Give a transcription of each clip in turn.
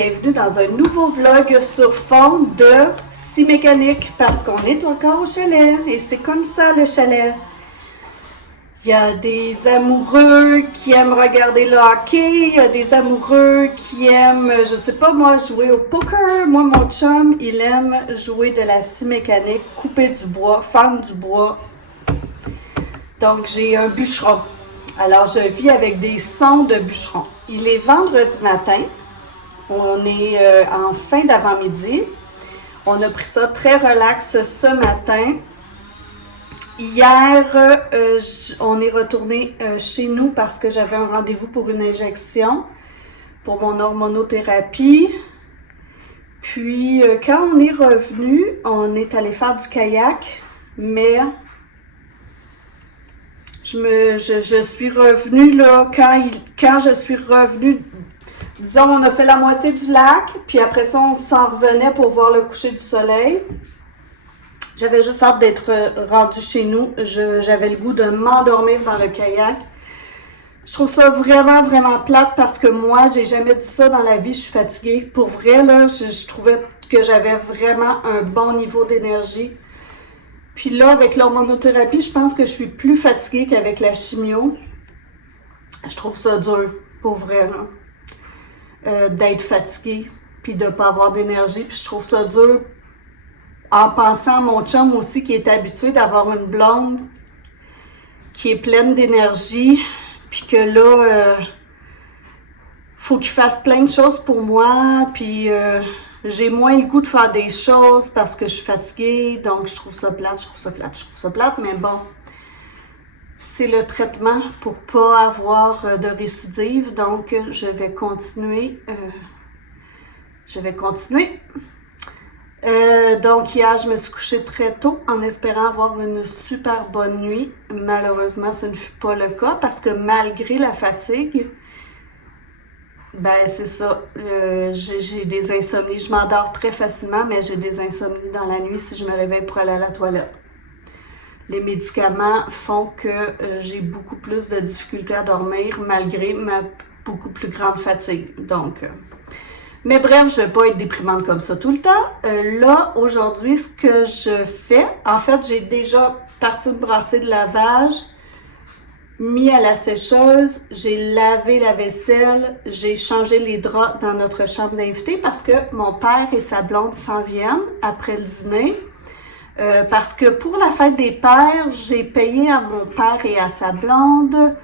bienvenue dans un nouveau vlog sur fond de scie mécanique parce qu'on est encore au chalet et c'est comme ça le chalet. Il y a des amoureux qui aiment regarder le hockey, il y a des amoureux qui aiment, je sais pas moi, jouer au poker. Moi, mon chum, il aime jouer de la scie mécanique, couper du bois, fendre du bois. Donc, j'ai un bûcheron. Alors, je vis avec des sons de bûcheron. Il est vendredi matin. On est en fin d'avant-midi. On a pris ça très relax ce matin. Hier, on est retourné chez nous parce que j'avais un rendez-vous pour une injection pour mon hormonothérapie. Puis, quand on est revenu, on est allé faire du kayak, mais je suis revenue là, quand je suis revenue, disons, on a fait la moitié du lac, puis après ça, on s'en revenait pour voir le coucher du soleil. J'avais juste hâte d'être rendue chez nous. J'avais le goût de m'endormir dans le kayak. Je trouve ça vraiment, vraiment plate parce que moi, j'ai jamais dit ça dans la vie, je suis fatiguée. Pour vrai, là, je trouvais que j'avais vraiment un bon niveau d'énergie. Puis là, avec l'hormonothérapie, je pense que je suis plus fatiguée qu'avec la chimio. Je trouve ça dur, pour vrai, là, d'être fatiguée, puis de ne pas avoir d'énergie. Puis je trouve ça dur en pensant à mon chum aussi, qui est habitué d'avoir une blonde qui est pleine d'énergie, puis que là, faut qu'il fasse plein de choses pour moi, puis j'ai moins le goût de faire des choses parce que je suis fatiguée, donc je trouve ça plate, mais bon, c'est le traitement pour pas avoir de récidive, donc je vais continuer. Donc hier, je me suis couchée très tôt en espérant avoir une super bonne nuit. Malheureusement, ce ne fut pas le cas parce que malgré la fatigue, ben c'est ça, j'ai des insomnies. Je m'endors très facilement, mais j'ai des insomnies dans la nuit si je me réveille pour aller à la toilette. Les médicaments font que j'ai beaucoup plus de difficultés à dormir malgré ma beaucoup plus grande fatigue. Donc, mais bref, je ne vais pas être déprimante comme ça tout le temps. Là, aujourd'hui, ce que je fais, en fait, j'ai déjà parti de brasser de lavage, mis à la sécheuse, j'ai lavé la vaisselle, j'ai changé les draps dans notre chambre d'invités parce que mon père et sa blonde s'en viennent après le dîner. Parce que pour la fête des pères, j'ai payé à mon père et à sa blonde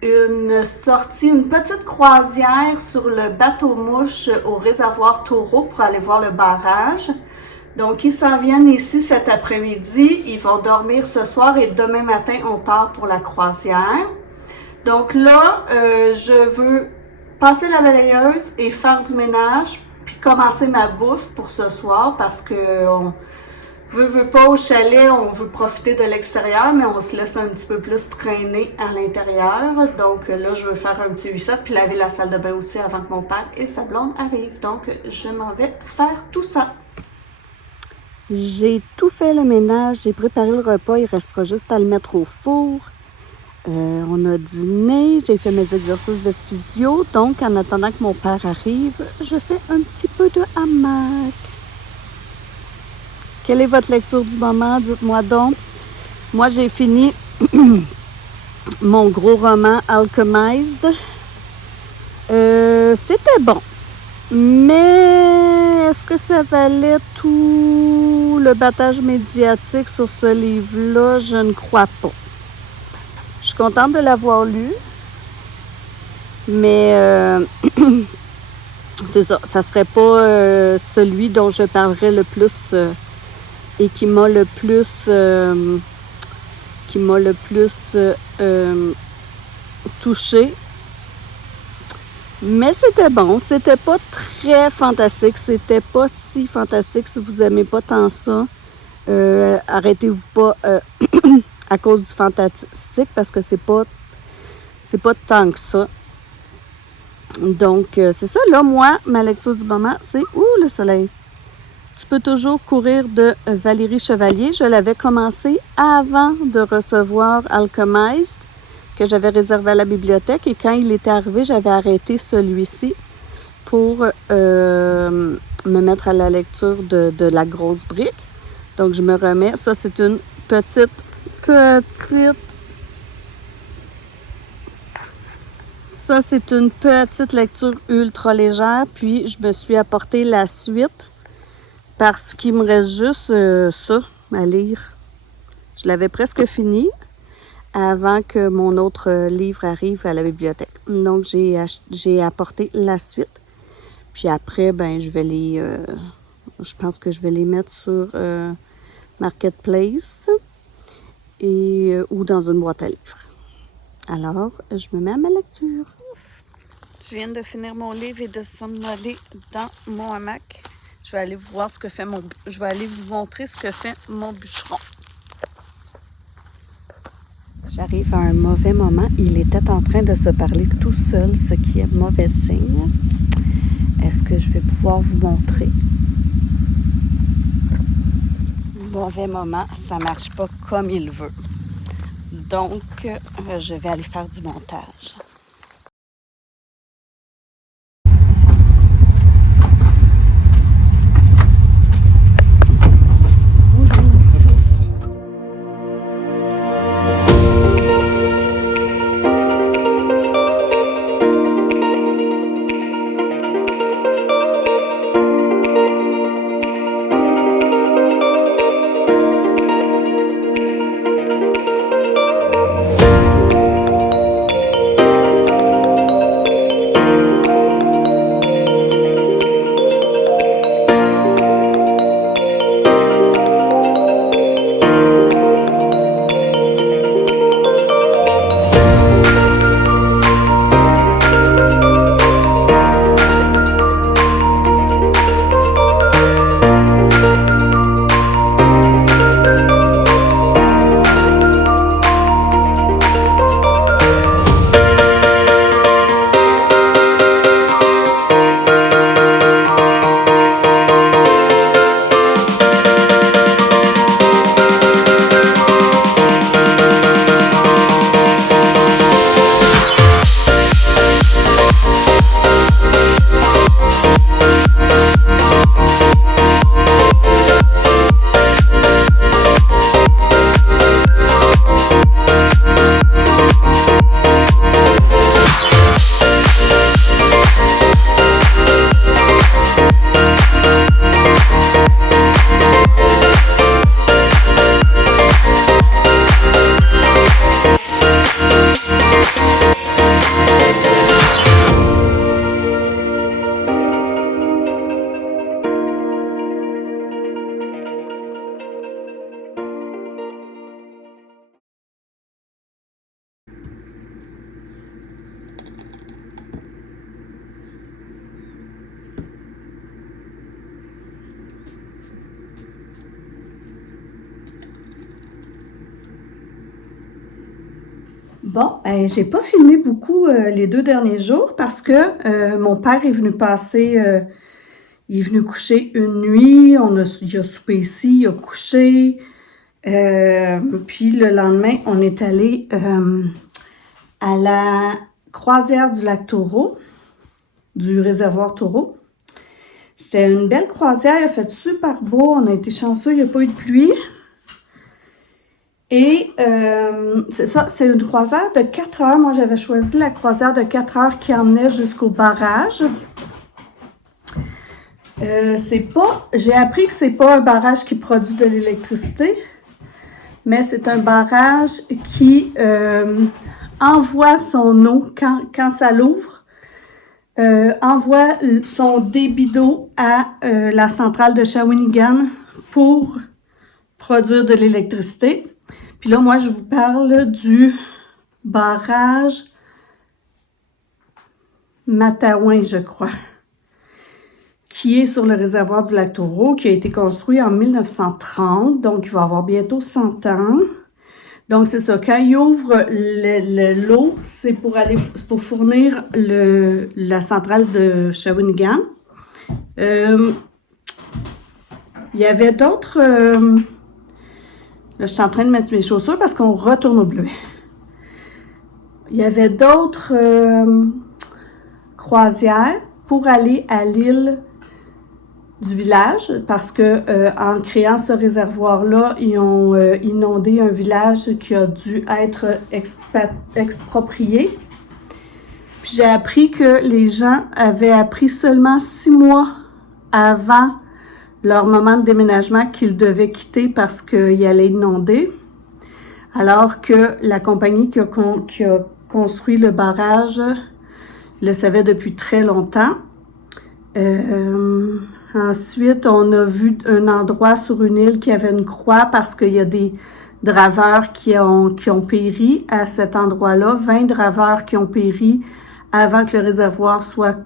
une petite croisière sur le bateau-mouche au réservoir Taureau pour aller voir le barrage. Donc, ils s'en viennent ici cet après-midi. Ils vont dormir ce soir et demain matin, on part pour la croisière. Donc là, je veux passer la balayeuse et faire du ménage, puis commencer ma bouffe pour ce soir parce que veut pas au chalet, on veut profiter de l'extérieur, mais on se laisse un petit peu plus traîner à l'intérieur. Donc là, je veux faire un petit reset puis laver la salle de bain aussi avant que mon père et sa blonde arrivent. Donc, je m'en vais faire tout ça. J'ai tout fait le ménage, j'ai préparé le repas, il restera juste à le mettre au four. On a dîné, j'ai fait mes exercices de physio. Donc, en attendant que mon père arrive, je fais un petit peu de hamac. Quelle est votre lecture du moment? Dites-moi donc. Moi, j'ai fini mon gros roman Alchemized. C'était bon. Mais est-ce que ça valait tout le battage médiatique sur ce livre-là? Je ne crois pas. Je suis contente de l'avoir lu. Mais c'est ça. Ça ne serait pas celui dont je parlerais le plus et qui m'a le plus touchée. Mais c'était bon, c'était pas très fantastique, c'était pas si fantastique si vous aimez pas tant ça. Arrêtez-vous pas à cause du fantastique parce que c'est pas tant que ça. Donc c'est ça, là moi, ma lecture du moment, c'est le soleil. Tu peux toujours courir de Valérie Chevalier. Je l'avais commencé avant de recevoir Alchemized, que j'avais réservé à la bibliothèque. Et quand il était arrivé, j'avais arrêté celui-ci pour me mettre à la lecture de la grosse brique. Donc, je me remets. Ça, c'est une petite... Ça, c'est une petite lecture ultra légère. Puis, je me suis apporté la suite parce qu'il me reste juste ça à lire. Je l'avais presque fini avant que mon autre livre arrive à la bibliothèque. Donc, j'ai apporté la suite. Puis après, ben, je pense que je vais les mettre sur Marketplace ou dans une boîte à livres. Alors, je me mets à ma lecture. Je viens de finir mon livre et de somnoler dans mon hamac. Je vais aller vous voir ce que fait je vais aller vous montrer ce que fait mon bûcheron. J'arrive à un mauvais moment. Il était en train de se parler tout seul, ce qui est mauvais signe. Est-ce que je vais pouvoir vous montrer? Mauvais moment, ça ne marche pas comme il veut. Donc, je vais aller faire du montage. Bon, j'ai pas filmé beaucoup les 2 derniers jours parce que mon père est venu passer, il est venu coucher une nuit, il a soupé ici, il a couché, puis le lendemain, on est allé à la croisière du lac Taureau, du réservoir Taureau. C'était une belle croisière, il a fait super beau, on a été chanceux, il n'y a pas eu de pluie. Et c'est ça, c'est une croisière de 4 heures. Moi, j'avais choisi la croisière de 4 heures qui emmenait jusqu'au barrage. J'ai appris que c'est pas un barrage qui produit de l'électricité, mais c'est un barrage qui envoie son eau quand ça l'ouvre, envoie son débit d'eau à la centrale de Shawinigan pour produire de l'électricité. Puis là, moi, je vous parle du barrage Matawin, je crois, qui est sur le réservoir du lac Taureau, qui a été construit en 1930, donc il va avoir bientôt 100 ans. Donc, c'est ça, quand il ouvre l'eau, c'est pour fournir la centrale de Shawinigan. Il y avait d'autres... là, je suis en train de mettre mes chaussures parce qu'on retourne au bleuet. Il y avait d'autres croisières pour aller à l'île du village parce que en créant ce réservoir-là, ils ont inondé un village qui a dû être exproprié. Puis j'ai appris que les gens avaient appris seulement 6 mois avant leur moment de déménagement qu'ils devaient quitter parce qu'il allait inonder. Alors que la compagnie qui a construit le barrage le savait depuis très longtemps. Ensuite, on a vu un endroit sur une île qui avait une croix parce qu'il y a des draveurs qui ont péri à cet endroit-là. 20 draveurs qui ont péri avant que le réservoir soit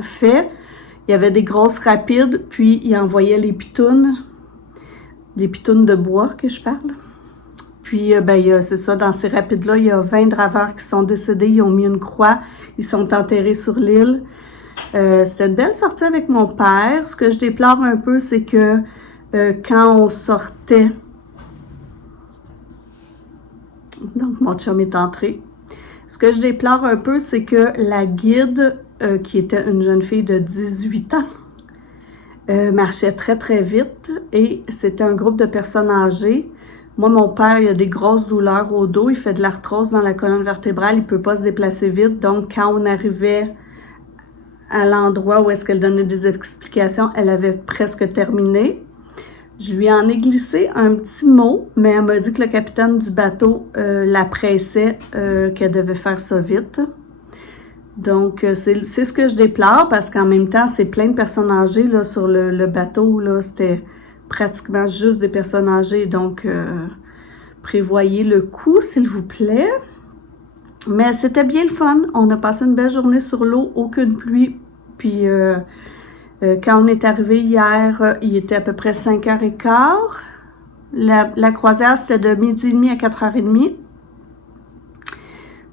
fait. Il y avait des grosses rapides, puis ils envoyaient les pitounes de bois que je parle. Puis, c'est ça, dans ces rapides-là, il y a 20 draveurs qui sont décédés, ils ont mis une croix, ils sont enterrés sur l'île. C'était une belle sortie avec mon père. Ce que je déplore un peu, c'est que quand on sortait... Donc, mon chum est entré. Ce que je déplore un peu, c'est que la guide, qui était une jeune fille de 18 ans, marchait très, très vite et c'était un groupe de personnes âgées. Moi, mon père, il a des grosses douleurs au dos, il fait de l'arthrose dans la colonne vertébrale, il ne peut pas se déplacer vite. Donc, quand on arrivait à l'endroit où est-ce qu'elle donnait des explications, elle avait presque terminé. Je lui en ai glissé un petit mot, mais elle m'a dit que le capitaine du bateau la pressait, qu'elle devait faire ça vite. Donc, c'est ce que je déplore parce qu'en même temps, c'est plein de personnes âgées là, sur le bateau. Là, c'était pratiquement juste des personnes âgées. Donc, prévoyez le coup, s'il vous plaît. Mais c'était bien le fun. On a passé une belle journée sur l'eau, aucune pluie. Puis, quand on est arrivé hier, il était à peu près 5h15. La croisière, c'était de 12h30 à 4h30.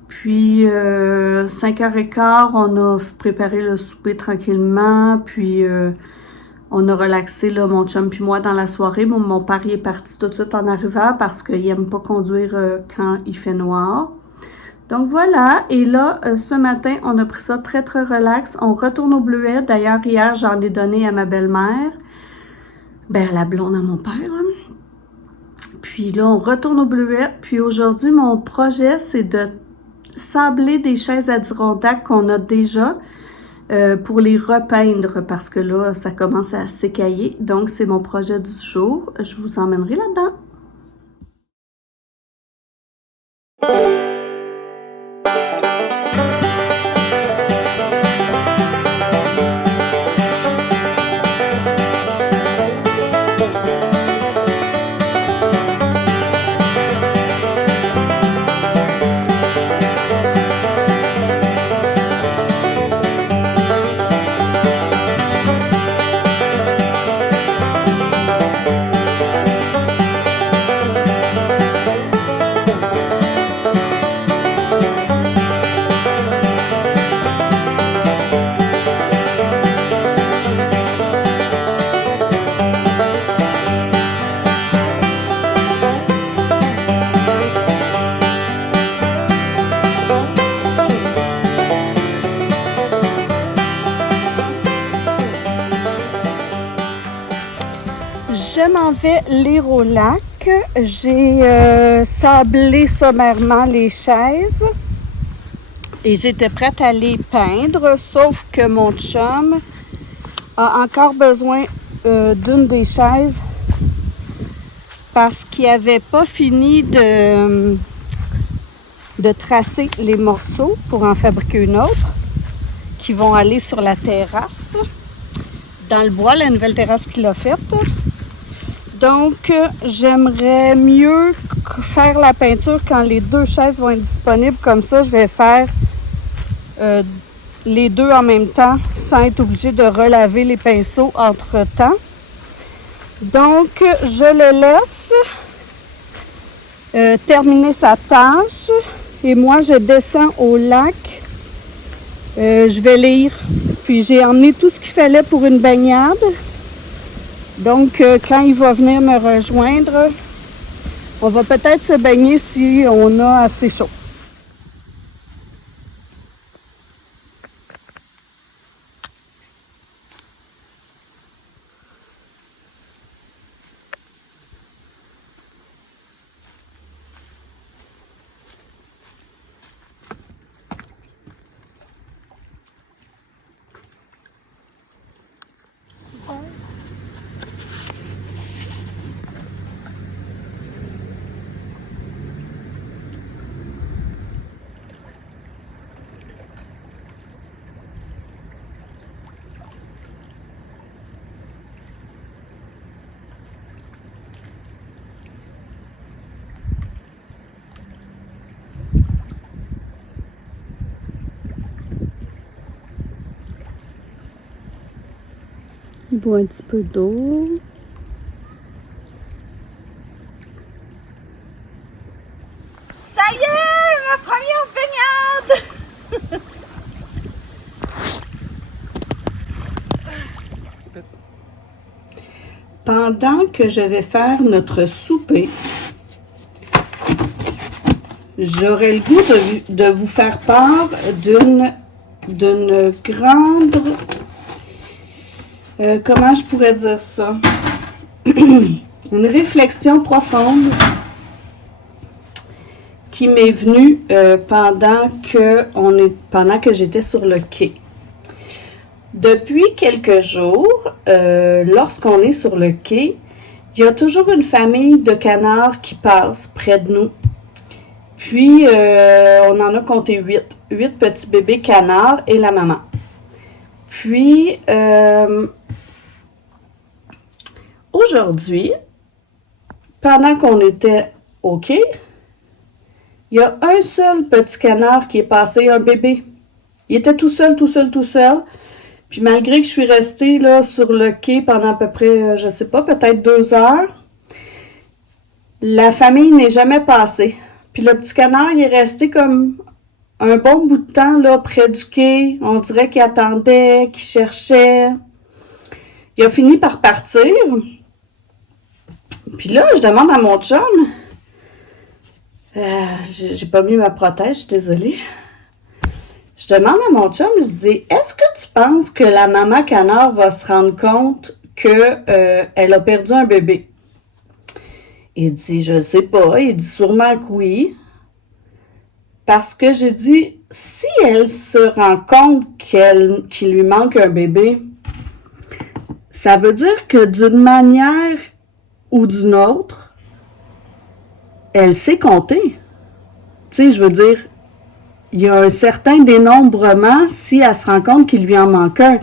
Puis, 5h15, on a préparé le souper tranquillement. Puis, on a relaxé, là, mon chum puis moi, dans la soirée. Mon père est parti tout de suite en arrivant parce qu'il n'aime pas conduire quand il fait noir. Donc, voilà. Et là, ce matin, on a pris ça très, très relax. On retourne au Bleuet. D'ailleurs, hier, j'en ai donné à ma belle-mère. À la blonde à mon père. Hein. Puis là, on retourne au Bleuet. Puis aujourd'hui, mon projet, c'est de sabler des chaises Adirondack qu'on a déjà pour les repeindre parce que là, ça commence à s'écailler. Donc, c'est mon projet du jour. Je vous emmènerai là-dedans. Je m'en vais lire au lac. J'ai sablé sommairement les chaises et j'étais prête à les peindre, sauf que mon chum a encore besoin d'une des chaises parce qu'il n'avait pas fini de tracer les morceaux pour en fabriquer une autre qui vont aller sur la terrasse dans le bois, la nouvelle terrasse qu'il a faite. Donc, j'aimerais mieux faire la peinture quand les deux chaises vont être disponibles. Comme ça, je vais faire les deux en même temps sans être obligée de relaver les pinceaux entre-temps. Donc, je le laisse terminer sa tâche et moi, je descends au lac. Je vais lire. Puis, j'ai emmené tout ce qu'il fallait pour une baignade. Donc, quand il va venir me rejoindre, on va peut-être se baigner si on a assez chaud. Il boit un petit peu d'eau. Ça y est, ma première baignade! Pendant que je vais faire notre souper, j'aurais le goût de vous faire part d'une grande... comment je pourrais dire ça? Une réflexion profonde qui m'est venue pendant que j'étais sur le quai. Depuis quelques jours, lorsqu'on est sur le quai, il y a toujours une famille de canards qui passe près de nous. Puis, on en a compté 8 petits bébés canards et la maman. Puis, aujourd'hui, pendant qu'on était au quai, il y a un seul petit canard qui est passé, un bébé. Il était tout seul. Puis malgré que je suis restée là sur le quai pendant à peu près, je sais pas, peut-être 2 heures, la famille n'est jamais passée. Puis le petit canard, il est resté comme un bon bout de temps là près du quai. On dirait qu'il attendait, qu'il cherchait. Il a fini par partir. Puis là, je demande à mon chum, j'ai pas mis ma protège, je suis désolée. Je demande à mon chum, je dis, est-ce que tu penses que la maman canard va se rendre compte qu'elle a perdu un bébé? Il dit, je sais pas. Il dit sûrement que oui. Parce que j'ai dit, si elle se rend compte qu'il lui manque un bébé, ça veut dire que d'une manière ou d'une autre, elle sait compter. Tu sais, je veux dire, il y a un certain dénombrement si elle se rend compte qu'il lui en manque un.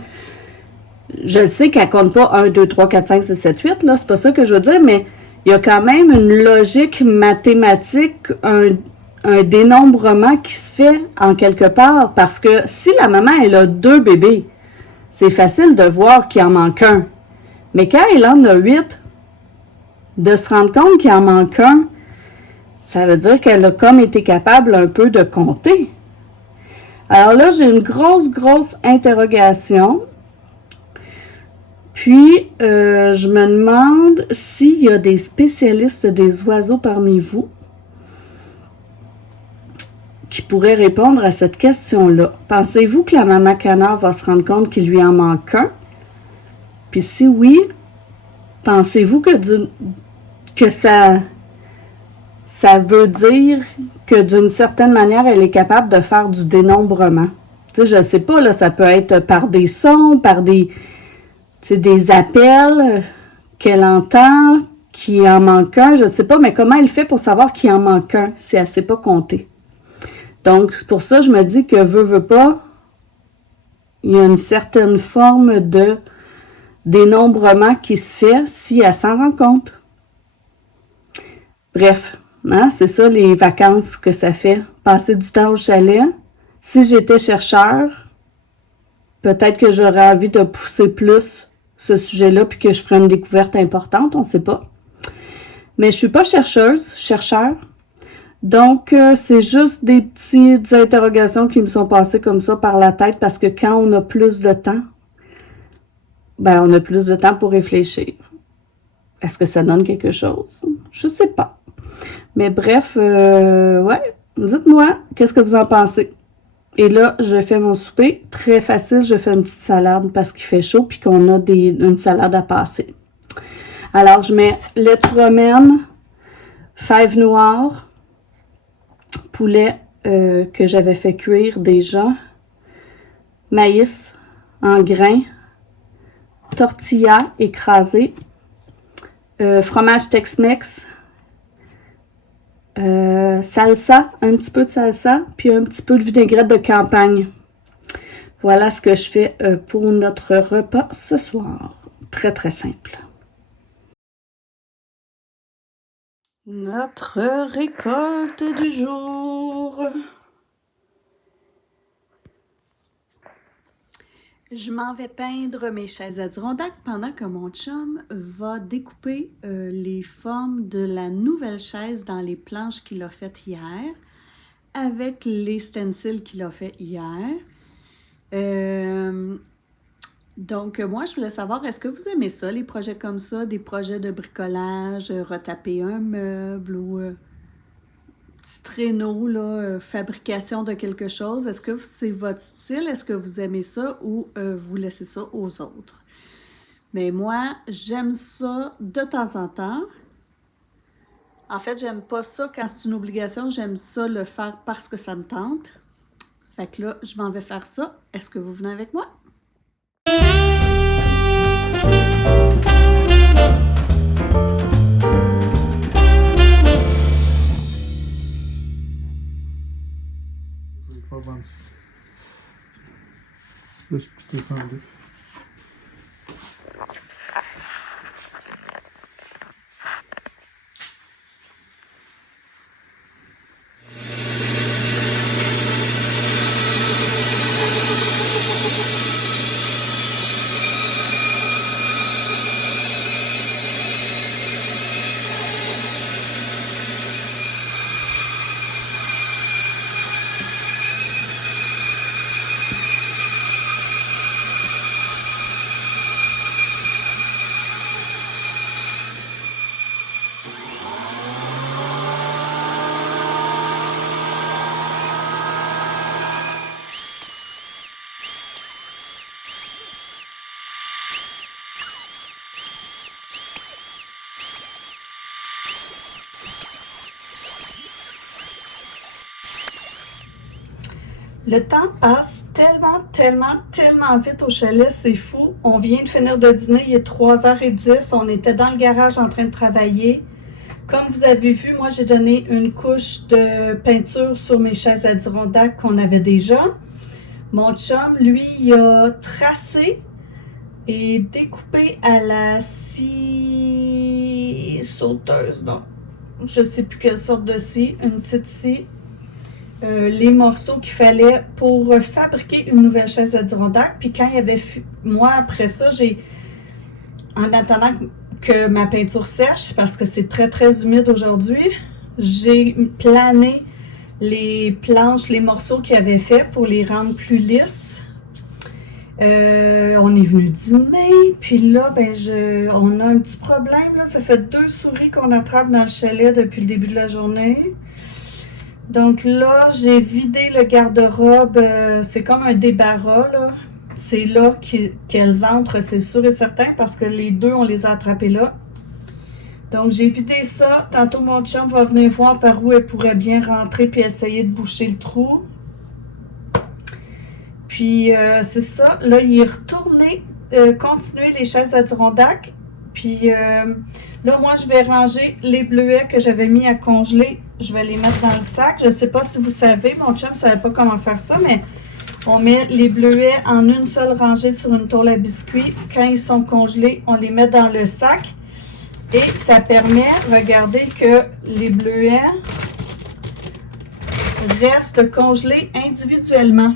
Je sais qu'elle compte pas 1, 2, 3, 4, 5, 6, 7, 8, là, c'est pas ça que je veux dire, mais il y a quand même une logique mathématique, un dénombrement qui se fait en quelque part, parce que si la maman, elle a 2 bébés, c'est facile de voir qu'il en manque un. Mais quand elle en a 8, de se rendre compte qu'il en manque un, ça veut dire qu'elle a comme été capable un peu de compter. Alors là, j'ai une grosse interrogation. Puis, je me demande s'il y a des spécialistes des oiseaux parmi vous qui pourraient répondre à cette question-là. Pensez-vous que la maman canard va se rendre compte qu'il lui en manque un? Puis si oui, pensez-vous que ça veut dire que d'une certaine manière, elle est capable de faire du dénombrement? Tu sais, je sais pas, là, ça peut être par des sons, par des appels qu'elle entend, qui en manque un, je sais pas, mais comment elle fait pour savoir qu'il en manque un si elle sait pas compter? Donc, pour ça, je me dis que veut pas, il y a une certaine forme de dénombrement qui se fait si elle s'en rend compte. Bref, hein, c'est ça les vacances que ça fait. Passer du temps au chalet. Si j'étais chercheur, peut-être que j'aurais envie de pousser plus ce sujet-là puis que je ferais une découverte importante, on ne sait pas. Mais je suis pas chercheur. Donc, c'est juste des petites interrogations qui me sont passées comme ça par la tête parce que quand on a plus de temps, ben on a plus de temps pour réfléchir. Est-ce que ça donne quelque chose? Je sais pas. Mais bref, ouais, dites-moi, qu'est-ce que vous en pensez? Et là, je fais mon souper. Très facile, je fais une petite salade parce qu'il fait chaud puis qu'on a une salade à passer. Alors, je mets laitue romaine, fèves noires, poulet que j'avais fait cuire déjà, maïs en grains, tortilla écrasée, fromage Tex-Mex, salsa, un petit peu de salsa, puis un petit peu de vinaigrette de campagne. Voilà ce que je fais pour notre repas ce soir. Très, très simple. Notre récolte du jour. Je m'en vais peindre mes chaises Adirondack pendant que mon chum va découper les formes de la nouvelle chaise dans les planches qu'il a faites hier avec les stencils qu'il a fait hier. Donc, moi, je voulais savoir, est-ce que vous aimez ça, les projets comme ça, des projets de bricolage, retaper un meuble ou petit traîneau, là, fabrication de quelque chose? Est-ce que c'est votre style? Est-ce que vous aimez ça ou vous laissez ça aux autres? Mais moi, j'aime ça de temps en temps. En fait, j'aime pas ça quand c'est une obligation. J'aime ça le faire parce que ça me tente. Fait que là, je m'en vais faire ça. Est-ce que vous venez avec moi? Avança. Plus plutôt 102. Le temps passe tellement vite au chalet, c'est fou. On vient de finir de dîner, il est 3h10. On était dans le garage en train de travailler. Comme vous avez vu, moi, j'ai donné une couche de peinture sur mes chaises Adirondack qu'on avait déjà. Mon chum, lui, il a tracé et découpé à la scie sauteuse. Donc, je ne sais plus quelle sorte de scie, une petite scie. Les morceaux qu'il fallait pour fabriquer une nouvelle chaise Adirondack. Puis quand il y avait... Moi, après ça, en attendant que ma peinture sèche, parce que c'est très humide aujourd'hui, j'ai plané les planches, les morceaux qu'il avait fait pour les rendre plus lisses. On est venu dîner, puis là, on a un petit problème. Là. Ça fait 2 souris qu'on attrape dans le chalet depuis le début de la journée. Donc là, j'ai vidé le garde-robe. C'est comme un débarras, là. C'est là qu'elles entrent, c'est sûr et certain, parce que les deux, on les a attrapées là. Donc, j'ai vidé ça. Tantôt, mon chum va venir voir par où elle pourrait bien rentrer puis essayer de boucher le trou. Puis, c'est ça. Là, il est retourné continuer les chaises Adirondack. Puis, là, moi, je vais ranger les bleuets que j'avais mis à congeler. Je vais les mettre dans le sac. Je ne sais pas si vous savez, mon chum ne savait pas comment faire ça, mais on met les bleuets en une seule rangée sur une tôle à biscuits. Quand ils sont congelés, on les met dans le sac. Et ça permet, regardez, que les bleuets restent congelés individuellement.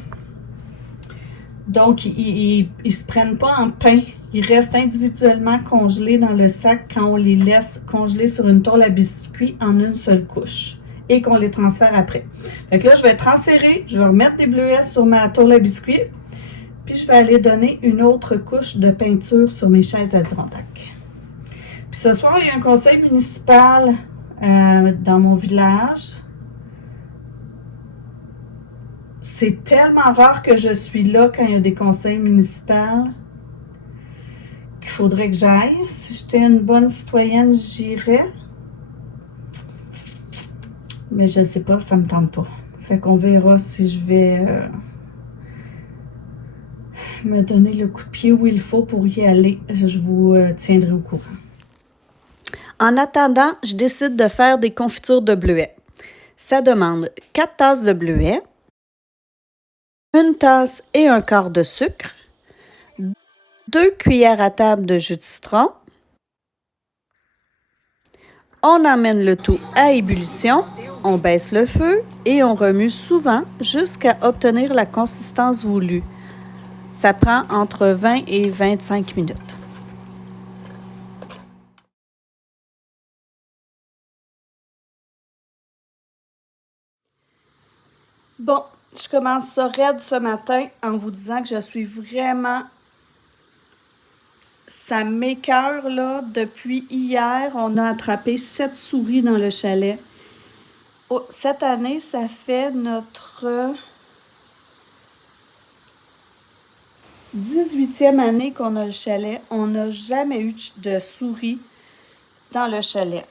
Donc, ils ne se prennent pas en pain. Ils restent individuellement congelés dans le sac quand on les laisse congeler sur une tôle à biscuits en une seule couche et qu'on les transfère après. Fait que là, je vais transférer, je vais remettre des bleuets sur ma tôle à biscuits, puis je vais aller donner une autre couche de peinture sur mes chaises Adirondack. Puis ce soir, il y a un conseil municipal dans mon village. C'est tellement rare que je suis là quand il y a des conseils municipaux qu'il faudrait que j'aille. Si j'étais une bonne citoyenne, j'irais. Mais je ne sais pas, ça ne me tente pas. Fait qu'on verra si je vais me donner le coup de pied où il faut pour y aller. Je vous tiendrai au courant. En attendant, je décide de faire des confitures de bleuets. Ça demande 4 tasses de bleuets, 1 tasse et 1/4 de sucre, 2 cuillères à table de jus de citron. On emmène le tout à ébullition, on baisse le feu et on remue souvent jusqu'à obtenir la consistance voulue. Ça prend entre 20 et 25 minutes. Bon, je commence ça raide ce matin en vous disant que je suis vraiment... Ça m'écoeure, là. Depuis hier, on a attrapé 7 souris dans le chalet. Oh, cette année, ça fait notre 18e année qu'on a le chalet. On n'a jamais eu de souris dans le chalet.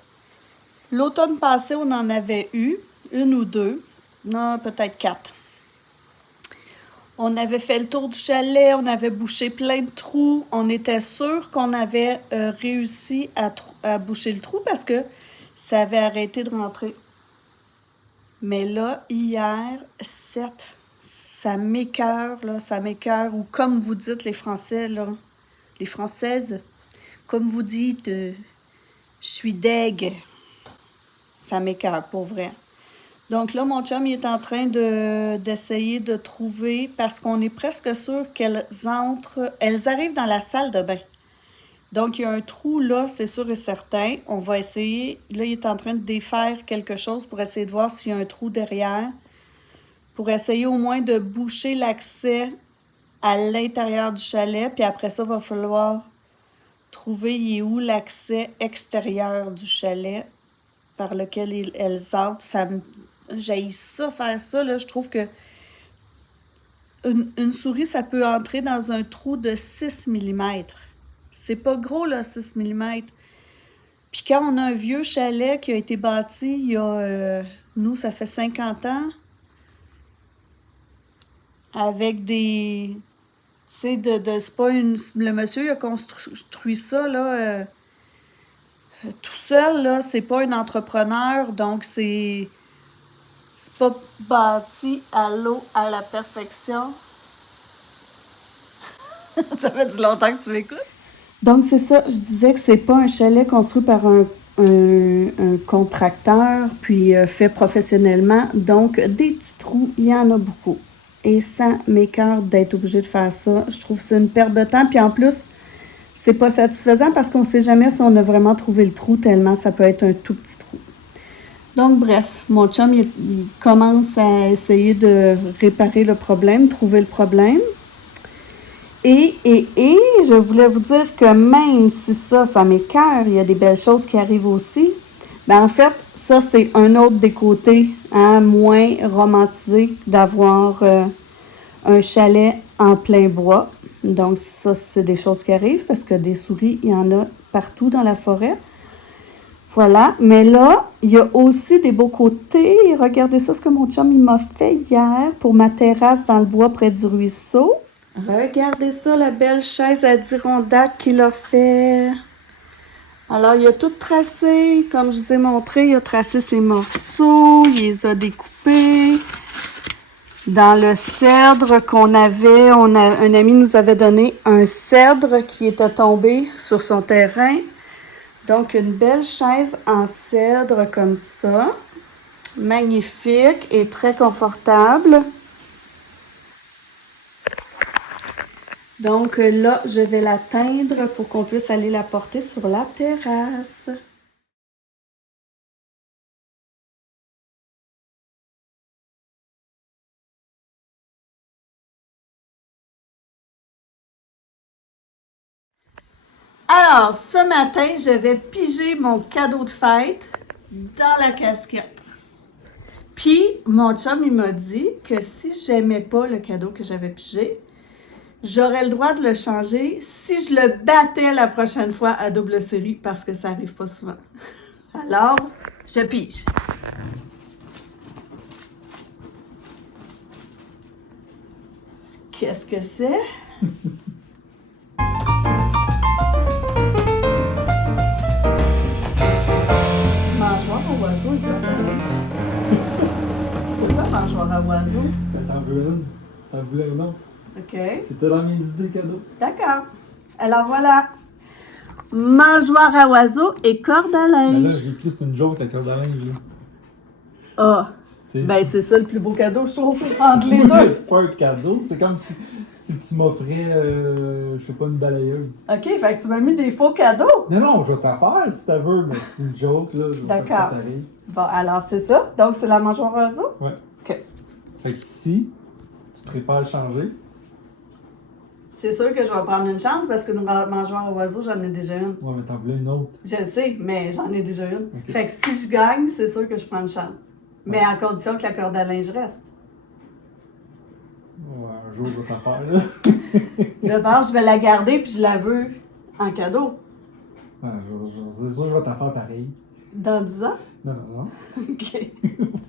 L'automne passé, on en avait eu, une ou deux. Non, peut-être 4. On avait fait le tour du chalet, on avait bouché plein de trous. On était sûr qu'on avait réussi à boucher le trou parce que ça avait arrêté de rentrer. Mais là, hier, 7, ça m'écoeure, là, ça m'écoeure. Ou comme vous dites les Français, là, les Françaises, comme vous dites, je suis deg. Ça m'écoeure, pour vrai. Donc là, mon chum, il est en train d'essayer de trouver, parce qu'on est presque sûr qu'elles arrivent dans la salle de bain. Donc, il y a un trou là, c'est sûr et certain. On va essayer, là, il est en train de défaire quelque chose pour essayer de voir s'il y a un trou derrière, pour essayer au moins de boucher l'accès à l'intérieur du chalet, puis après ça, il va falloir trouver il est où l'accès extérieur du chalet par lequel elles entrent. J'haïs ça, faire ça, là. Je trouve que une souris, ça peut entrer dans un trou de 6 mm. C'est pas gros, là, 6 mm. Puis quand on a un vieux chalet qui a été bâti il y a... nous, ça fait 50 ans, avec des... Tu sais, c'est pas une... Le monsieur, il a construit ça, là, tout seul, là. C'est pas un entrepreneur, donc c'est pas bâti à l'eau à la perfection. Ça fait du longtemps que tu m'écoutes? Donc, c'est ça. Je disais que c'est pas un chalet construit par un contracteur, puis fait professionnellement. Donc, des petits trous, il y en a beaucoup. Et ça m'écoeure d'être obligé de faire ça. Je trouve que c'est une perte de temps. Puis en plus, c'est pas satisfaisant parce qu'on sait jamais si on a vraiment trouvé le trou, tellement ça peut être un tout petit trou. Donc, bref, mon chum, il commence à essayer de réparer le problème, trouver le problème. Et je voulais vous dire que même si ça m'écoeure, il y a des belles choses qui arrivent aussi. Ben en fait, ça, c'est un autre des côtés, hein, moins romantisé d'avoir un chalet en plein bois. Donc, ça, c'est des choses qui arrivent parce que des souris, il y en a partout dans la forêt. Voilà, mais là, il y a aussi des beaux côtés. Regardez ça, ce que mon chum il m'a fait hier pour ma terrasse dans le bois près du ruisseau. Regardez ça, la belle chaise Adirondack qu'il a fait. Alors, il a tout tracé, comme je vous ai montré, il a tracé ses morceaux, il les a découpés. Dans le cèdre qu'on avait, un ami nous avait donné un cèdre qui était tombé sur son terrain. Donc, une belle chaise en cèdre comme ça, magnifique et très confortable. Donc là, je vais la teindre pour qu'on puisse aller la porter sur la terrasse. Alors, ce matin, je vais piger mon cadeau de fête dans la casquette. Puis, mon chum, il m'a dit que si j'aimais pas le cadeau que j'avais pigé, j'aurais le droit de le changer si je le battais la prochaine fois à double série parce que ça arrive pas souvent. Alors, je pige. Qu'est-ce que c'est? Mangeoire à oiseau, il Pourquoi mangeoire à oiseau? T'en veux une? T'en voulais une autre? OK. C'était dans mes idées cadeaux. D'accord. Alors voilà. Mangeoire à oiseau et corde à linge. Mais là, j'ai écrit c'est une joke, la corde à linge. Ah. sais. Ben, c'est ça le plus beau cadeau, je trouve, entre les Oui, mais deux. c'est pas un cadeau, c'est comme si tu m'offrais, je sais pas, une balayeuse. OK, fait que tu m'as mis des faux cadeaux. Non, je vais t'en faire si tu veux, mais c'est une joke, là. Je vais D'accord. faire pareil. Bon, alors c'est ça. Donc, c'est la mangeoire oiseau? Ouais. OK. Fait que si tu préfères changer, C'est sûr que je vais prendre une chance parce que une mangeoire oiseau, j'en ai déjà une. ouais, mais t'en voulais une autre. Je sais, mais j'en ai déjà une. Ok. Fait que si je gagne, c'est sûr que je prends une chance. Mais à condition que la corde à linge reste. Ouais, un jour, je vais t'en faire, là. D'abord, je vais la garder puis je la veux en cadeau. Ouais, c'est sûr, je vais t'en faire pareil. Dans 10 ans? Non. OK.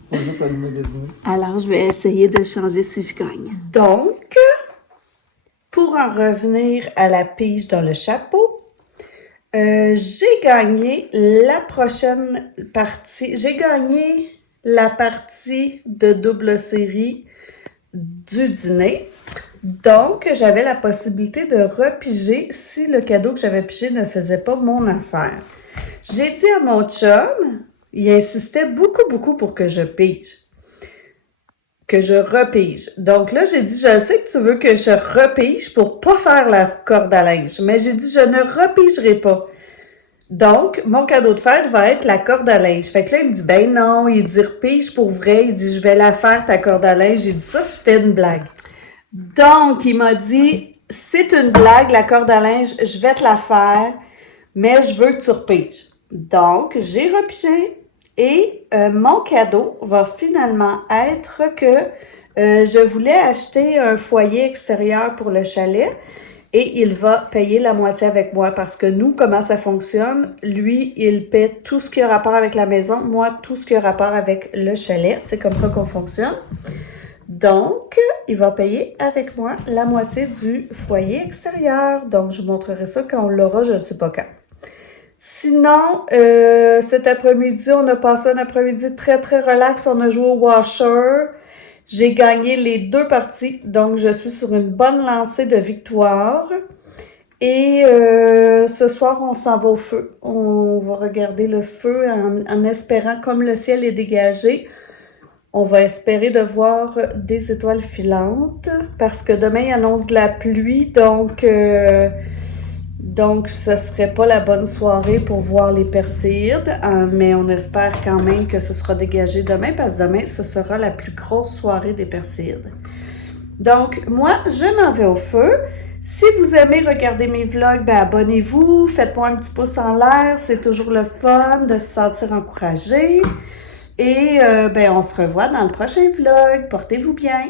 Pas juste à le magasiner. Alors, je vais essayer de changer si je gagne. Donc, pour en revenir à la pige dans le chapeau, j'ai gagné la prochaine partie. J'ai gagné la partie de double série du dîner. Donc, j'avais la possibilité de repiger si le cadeau que j'avais pigé ne faisait pas mon affaire. J'ai dit à mon chum, il insistait beaucoup pour que je pige. Que je repige. Donc là, j'ai dit, je sais que tu veux que je repige pour pas faire la corde à linge, mais j'ai dit, je ne repigerai pas. Donc, mon cadeau de fête va être la corde à linge. Fait que là, il me dit, ben non, il dit, repige pour vrai. Il dit, je vais la faire, ta corde à linge. J'ai dit, ça, c'était une blague. Donc, il m'a dit, c'est une blague, la corde à linge, je vais te la faire, mais je veux que tu repiges. Donc, j'ai repigé. Et mon cadeau va finalement être que je voulais acheter un foyer extérieur pour le chalet et il va payer la moitié avec moi parce que nous, comment ça fonctionne, lui, il paie tout ce qui a rapport avec la maison, moi, tout ce qui a rapport avec le chalet. C'est comme ça qu'on fonctionne. Donc, il va payer avec moi la moitié du foyer extérieur. Donc, je vous montrerai ça quand on l'aura, je ne sais pas quand. Sinon, cet après-midi, on a passé un après-midi très relax. On a joué au washer. J'ai gagné les 2 parties, donc je suis sur une bonne lancée de victoire. Et ce soir, on s'en va au feu. On va regarder le feu en espérant, comme le ciel est dégagé, on va espérer de voir des étoiles filantes parce que demain, il annonce de la pluie, donc, ce serait pas la bonne soirée pour voir les Perséides, mais on espère quand même que ce sera dégagé demain, parce que demain, ce sera la plus grosse soirée des Perséides. Donc, moi, je m'en vais au feu. Si vous aimez regarder mes vlogs, ben abonnez-vous, faites-moi un petit pouce en l'air, c'est toujours le fun de se sentir encouragé. Et ben, on se revoit dans le prochain vlog. Portez-vous bien!